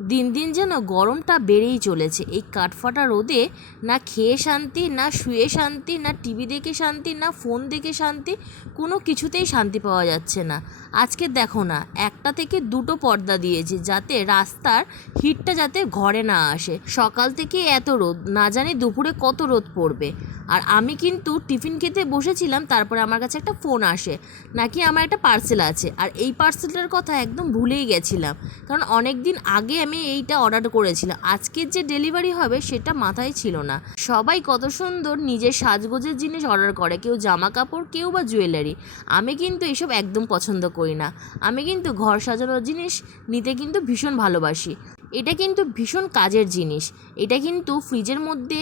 দিন দিন যেন গরমটা বেড়েই চলেছে। এই কাঠফাটা রোদে না খেয়ে শান্তি, না শুয়ে শান্তি, না টিভি দেখে শান্তি, না ফোন দেখে শান্তি, কোনো কিছুতেই শান্তি পাওয়া যাচ্ছে না। আজকে দেখো না, একটা থেকে দুটো পর্দা দিয়েছে যাতে রাস্তার হিটটা যাতে ঘরে না আসে। সকাল থেকে এত রোদ, না জানি দুপুরে কত রোদ পড়বে। আর আমি কিন্তু টিফিন খেতে বসেছিলাম, তারপরে আমার কাছে একটা ফোন আসে, নাকি আমার একটা পার্সেল আছে। আর এই পার্সেলটার কথা একদম ভুলেই গেছিলাম। কারণ অনেক দিন আগে আমি এইটা অর্ডার করেছিলাম। আজকের যে ডেলিভারি হবে সেটা মাথায় ছিল না। সবাই কত সুন্দর নিজের সাজগোজের জিনিস অর্ডার করে, কেউ জামা কাপড় কেউ বা জুয়েলারি আমি কিন্তু এসব একদম পছন্দ করি না। আমি কিন্তু ঘর সাজানোর জিনিস নিতে কিন্তু ভীষণ ভালোবাসি। এটা কিন্তু ভীষণ কাজের জিনিস। এটা কিন্তু ফ্রিজের মধ্যে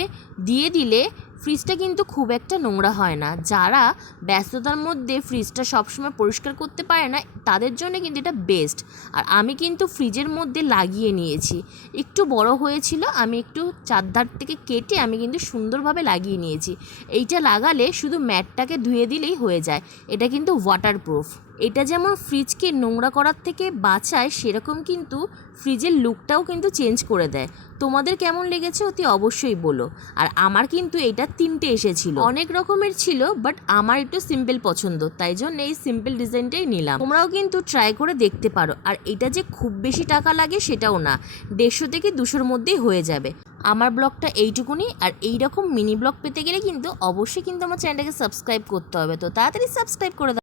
দিয়ে দিলে ফ্রিজটা কিন্তু খুব একটা নোংরা হয় না। যারা ব্যস্ততার মধ্যে ফ্রিজটা সবসময় পরিষ্কার করতে পারে না, তাদের জন্য কিন্তু এটা বেস্ট আর আমি কিন্তু ফ্রিজের মধ্যে লাগিয়ে নিয়েছি। একটু বড় হয়েছিল, আমি একটু চারধার থেকে কেটে আমি কিন্তু সুন্দরভাবে লাগিয়ে নিয়েছি। এইটা লাগালে শুধু ম্যাটটাকে ধুয়ে দিলেই হয়ে যায়। এটা কিন্তু ওয়াটারপ্রুফ এটা যেমন ফ্রিজকে নোংরা করার থেকে বাঁচায়, সেরকম কিন্তু ফ্রিজের লুকটাও কিন্তু চেঞ্জ করে দেয়। তোমাদের কেমন লেগেছে অতি অবশ্যই বলো। আর আমার কিন্তু এটা তিনটে এসেছিল। অনেক রকমের ছিল বাট আমার একটু সিম্পল পছন্দ, তাই জন্য এই সিম্পল ডিজাইনটাই নিলাম। তোমরাও কিন্তু ট্রাই করে দেখতে পারো, আর এটা যে খুব বেশি টাকা লাগে সেটাও না। দেড়শো থেকে দুশোর মধ্যেই হয়ে যাবে। আমার ব্লগটা এইটুকুনি, আর এই রকম মিনি ব্লগ পেতে গেলে কিন্তু অবশ্যই কিন্তু আমার চ্যানেলটাকে সাবস্ক্রাইব করতে হবে। তো তাড়াতাড়ি সাবস্ক্রাইব করে